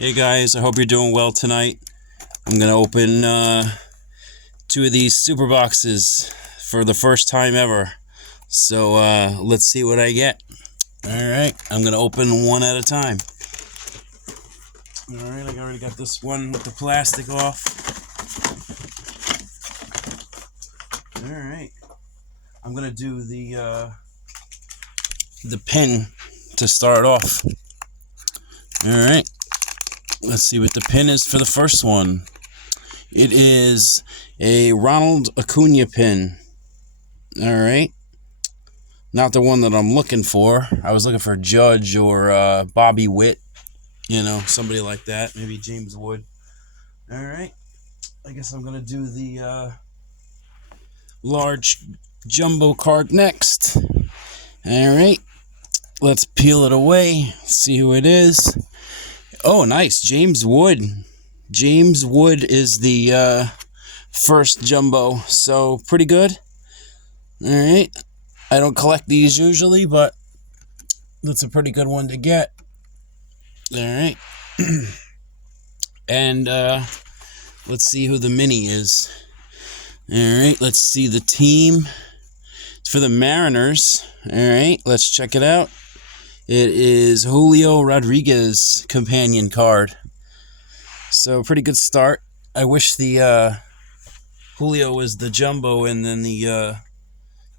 Hey guys, I hope you're doing well tonight. I'm going to open two of these Superboxes for the first time ever. So let's see what I get. Alright, I'm going to open one at a time. Alright, I already got this one with the plastic off. Alright, I'm going to do the pin to start off. Alright. Let's see what the pin is for the first one. It is a Ronald Acuna pin. Alright. Not the one that I'm looking for. I was looking for Judge or Bobby Witt. You know, somebody like that. Maybe James Wood. Alright. I guess I'm going to do the large jumbo card next. Alright. Let's peel it away. See who it is. Oh, nice. James Wood. James Wood is the first jumbo, so pretty good. All right. I don't collect these usually, but that's a pretty good one to get. All right. And let's see who the mini is. All right. Let's see the team. It's for the Mariners. All right. Let's check it out. It is Julio Rodriguez companion card. So pretty good start. I wish the Julio was the jumbo and then the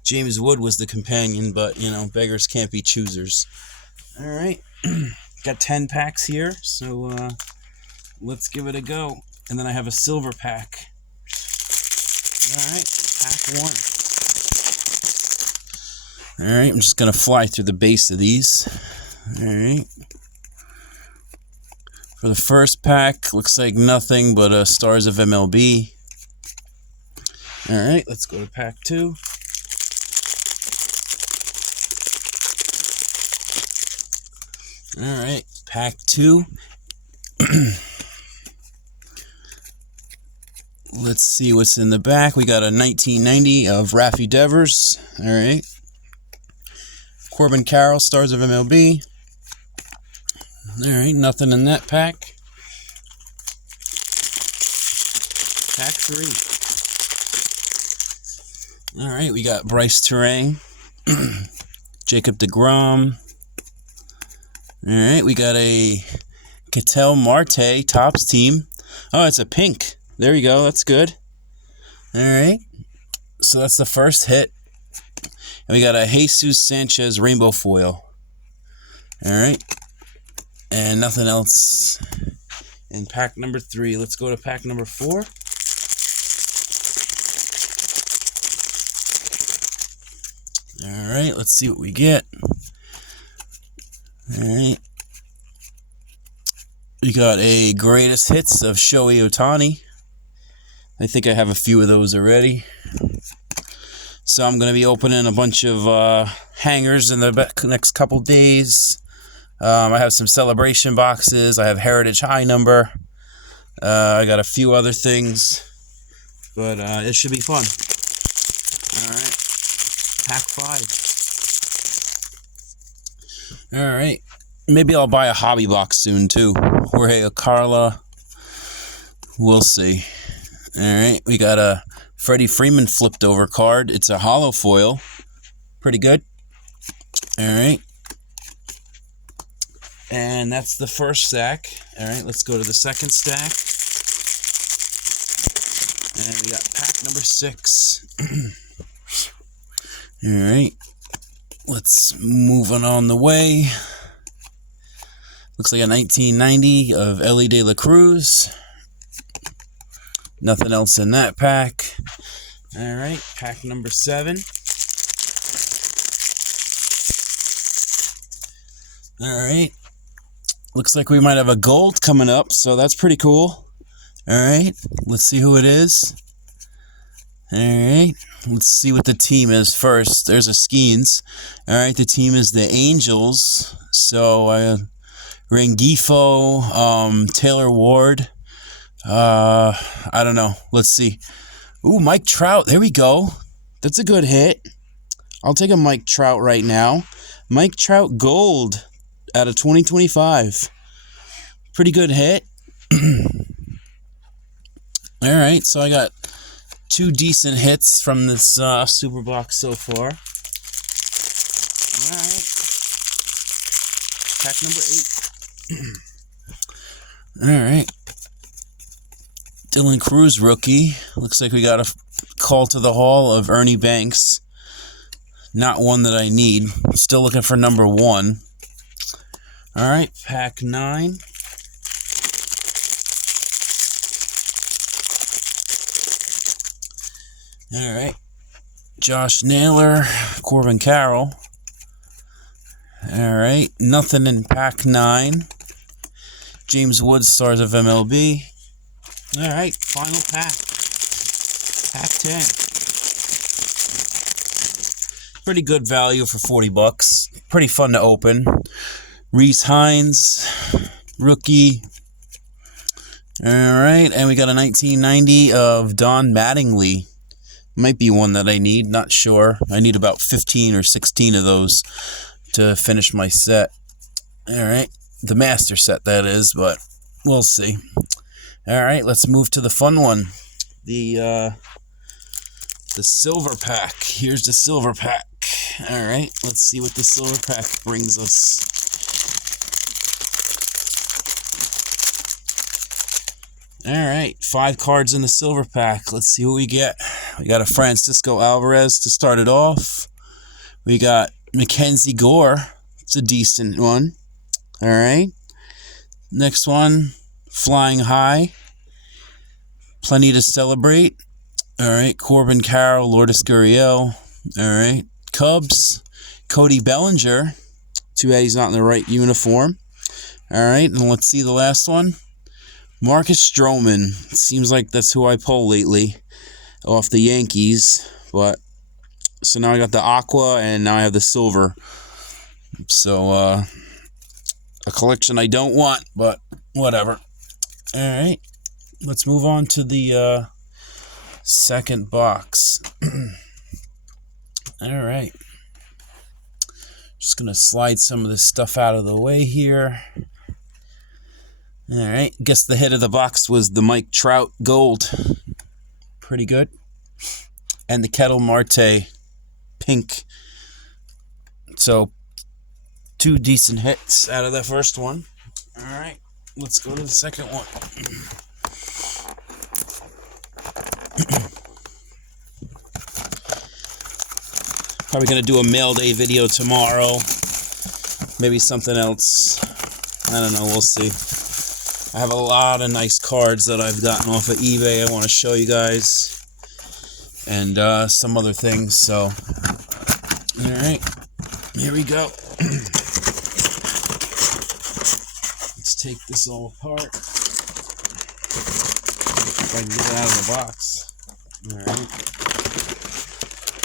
James Wood was the companion, but you know, beggars can't be choosers. All right. Got 10 packs here, so let's give it a go. And then I have a silver pack. All right, pack one. Alright, I'm just going to fly through the base of these. Alright. For the first pack, looks like nothing but Stars of MLB. Alright, let's go to pack two. Alright, pack two. Let's see what's in the back. We got a 1990 of Raffy Devers. Alright. Corbin Carroll, Stars of MLB. Alright, nothing in that pack. Pack three. Alright, we got Bryce Terang. Jacob deGrom. Alright, we got a Ketel Marte Topps team. Oh, it's a pink. There you go, that's good. Alright, so that's the first hit. And we got a Jesus Sanchez rainbow foil. Alright. And nothing else in pack number three. Let's go to pack number four. Alright, let's see what we get. Alright. We got a greatest hits of Shohei Ohtani. I think I have a few of those already. So I'm going to be opening a bunch of hangers in the next couple days. I have some celebration boxes. I have Heritage High number. I got a few other things. But it should be fun. Alright. Pack five. Alright. Maybe I'll buy a hobby box soon too. Jorge Carla. We'll see. Alright. We got a Freddie Freeman flipped over card. It's a hollow foil. Pretty good. Alright. And that's the first stack. Alright, let's go to the second stack. And we got pack number 6. Alright. Let's move on the way. Looks like a 1990 of Elly De La Cruz. Nothing else in that pack. Alright, pack number 7. Alright. Looks like we might have a gold coming up, so that's pretty cool. Alright, let's see who it is. Alright, let's see what the team is first. There's a Skeens. Alright, the team is the Angels. So, Rengifo, Taylor Ward. I don't know. Let's see. Ooh, Mike Trout. There we go. That's a good hit. I'll take a Mike Trout right now. Mike Trout gold out of 2025. Pretty good hit. All right, so I got 2 decent hits from this super box so far. All right, pack number 8. All right, Dylan Cruz rookie. Looks like we got a call to the hall of Ernie Banks. Not one that I need. Still looking for number 1. All right, pack 9. All right, Josh Naylor, Corbin Carroll. All right, nothing in pack 9. James Woods, Stars of MLB. All right, final pack. Pack 10. Pretty good value for $40. Pretty fun to open. Reese Hines, rookie. All right, and we got a 1990 of Don Mattingly. Might be one that I need, not sure. I need about 15 or 16 of those to finish my set. All right, the master set that is, but we'll see. All right, let's move to the fun one. The silver pack. Here's the silver pack. All right, let's see what the silver pack brings us. All right, 5 cards in the silver pack. Let's see what we get. We got a Francisco Alvarez to start it off. We got Mackenzie Gore. It's a decent one. All right. Next one, Flying High. Plenty to celebrate. All right, Corbin Carroll, Lourdes Gurriel. All right, Cubs, Cody Bellinger. Too bad he's not in the right uniform. All right, and let's see the last one. Marcus Stroman. Seems like that's who I pull lately off the Yankees. But so now I got the aqua and now I have the silver. So a collection I don't want, but whatever. All right, let's move on to the second box. All right. Just going to slide some of this stuff out of the way here. All right. Guess the hit of the box was the Mike Trout Gold. Pretty good. And the Kettle Marte Pink. So, 2 decent hits out of the first one. All right. Let's go to the second one. Probably going to do a mail day video tomorrow. Maybe something else. I don't know. We'll see. I have a lot of nice cards that I've gotten off of eBay I want to show you guys. And some other things. So, all right. Here we go. Let's take this all apart. If I can get it out of the box. All right.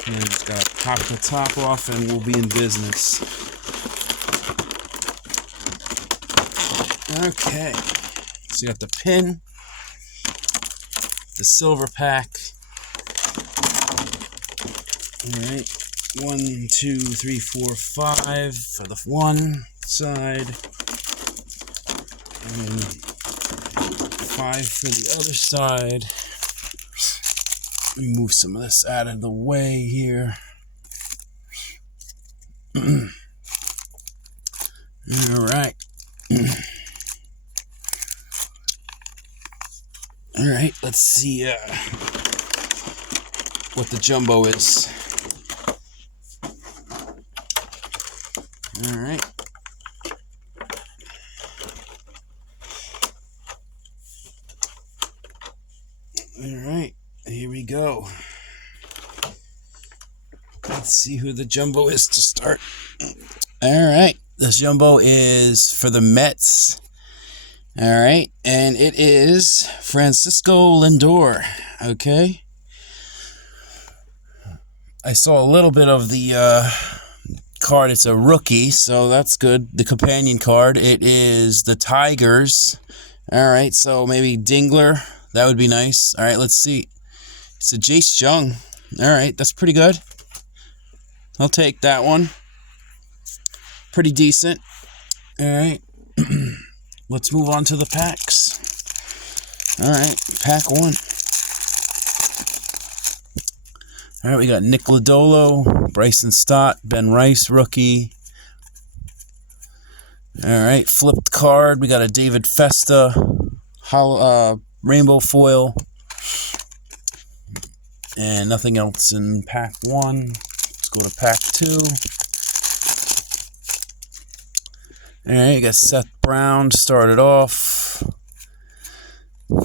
And just gotta pop the top off and we'll be in business. Okay. So you got the pin, the silver pack. Alright. 1, 2, 3, 4, 5 for the one side. And 5 for the other side. Move some of this out of the way here. All right. All right, let's see what the jumbo is. All right. All right. Here we go. Let's see who the jumbo is to start. All right. This jumbo is for the Mets. All right. And it is Francisco Lindor. Okay. I saw a little bit of the card. It's a rookie, so that's good. The companion card. It is the Tigers. All right. So maybe Dingler. That would be nice. All right. Let's see. It's a Jace Jung. All right, that's pretty good. I'll take that one. Pretty decent. All right. let's move on to the packs. All right, pack 1. All right, we got Nick Lodolo, Bryson Stott, Ben Rice, rookie. All right, flipped card. We got a David Festa, rainbow foil. And nothing else in pack 1. Let's go to pack 2. All right, got Seth Brown started off.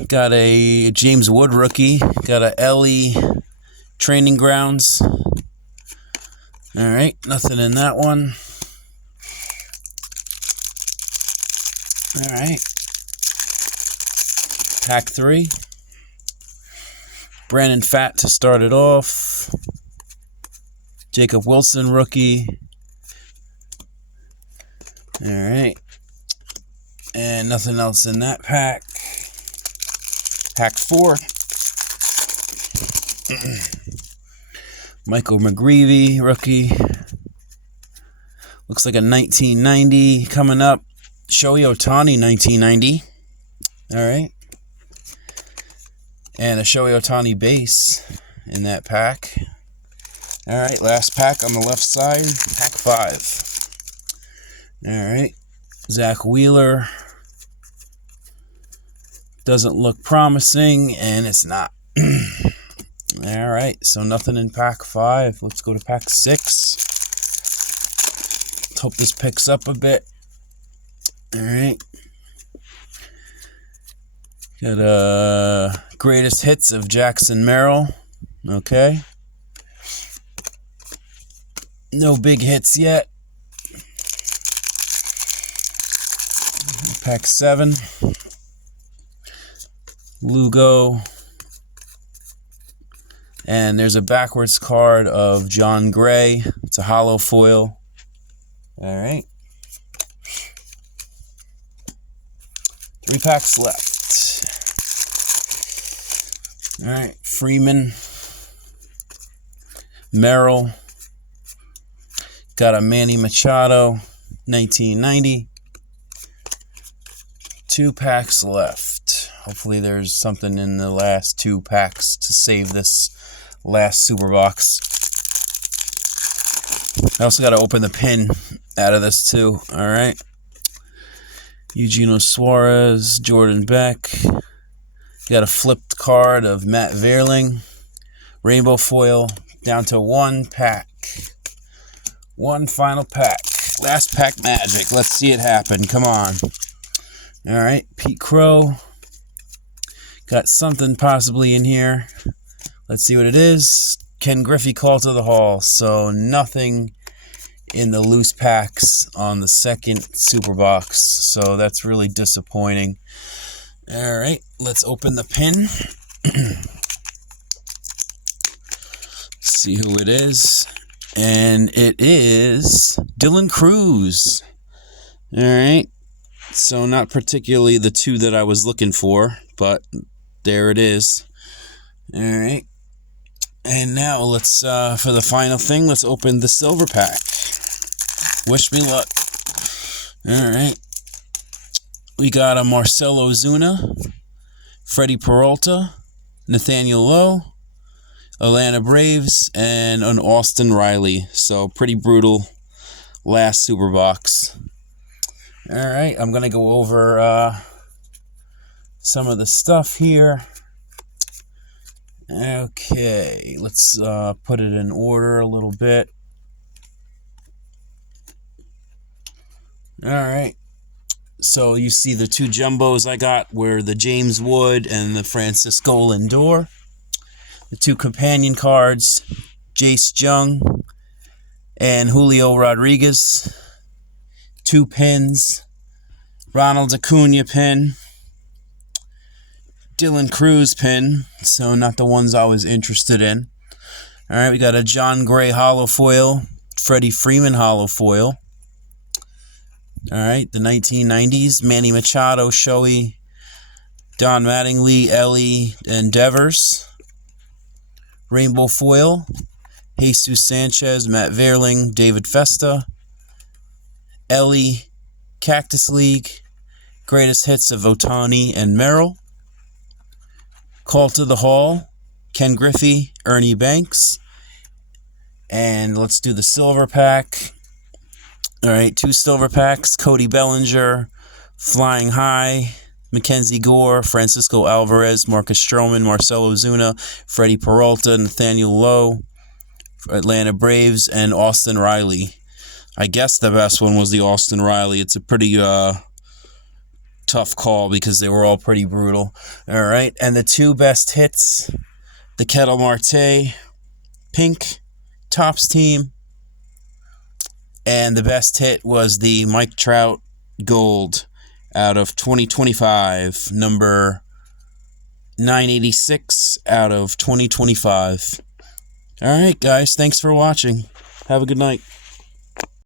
Got a James Wood rookie. Got a Ellie Training Grounds. All right, nothing in that one. All right. Pack 3. Brandon Fatt to start it off. Jacob Wilson rookie. All right. And nothing else in that pack. Pack 4. Michael McGreevy, rookie. Looks like a 1990 coming up. Shohei Ohtani, 1990. All right. And a Shohei Ohtani base in that pack. All right, last pack on the left side, pack 5. All right. Zach Wheeler. Doesn't look promising, and it's not. All right, so nothing in pack 5. Let's go to pack 6. Let's hope this picks up a bit. All right. Got greatest hits of Jackson Merrill. Okay. No big hits yet. Pack 7. Lugo. And there's a backwards card of John Gray. It's a hollow foil. All right. 3 packs left. All right. Freeman. Merrill. Got a Manny Machado. 1990. 2 packs left. Hopefully there's something in the last 2 packs to save this last Superbox. I also got to open the pin out of this too. All right. Eugenio Suarez, Jordan Beck. Got a flipped card of Matt Vierling. Rainbow foil down to 1 pack. 1 final pack. Last pack magic. Let's see it happen. Come on. All right. Pete Crow. Got something possibly in here. Let's see what it is. Ken Griffey call to the hall. So nothing in the loose packs on the second Superbox. So that's really disappointing. All right. Let's open the pin. See who it is. And it is Dylan Cruz. All right. So not particularly the 2 that I was looking for, but there it is. All right. And now let's, for the final thing, let's open the silver pack. Wish me luck. All right. We got a Marcelo Ozuna, Freddie Peralta, Nathaniel Lowe, Atlanta Braves, and an Austin Riley. So pretty brutal last Superbox. All right, I'm going to go over some of the stuff here. Okay, let's put it in order a little bit. All right. So you see the 2 jumbos I got were the James Wood and the Francisco Lindor. The 2 companion cards, Jace Jung and Julio Rodriguez. 2 pins, Ronald Acuna pin, Dylan Cruz pin, so not the ones I was interested in. All right, we got a John Gray hollow foil, Freddie Freeman hollow foil. All right, the 1990s, Manny Machado, Shohei, Don Mattingly, Ellie, and Devers. Rainbow foil, Jesus Sanchez, Matt Vierling, David Festa, Ellie, Cactus League, greatest hits of Ohtani and Merrill. Call to the Hall, Ken Griffey, Ernie Banks. And let's do the silver pack. All right, 2 silver packs, Cody Bellinger, Flying High, Mackenzie Gore, Francisco Alvarez, Marcus Stroman, Marcell Ozuna, Freddie Peralta, Nathaniel Lowe, Atlanta Braves, and Austin Riley. I guess the best one was the Austin Riley. It's a pretty tough call because they were all pretty brutal. All right, and the 2 best hits, the Ketel Marte, pink, Topps team, and the best hit was the Mike Trout gold out of 2025, number 986 out of 2025. All right, guys, thanks for watching. Have a good night.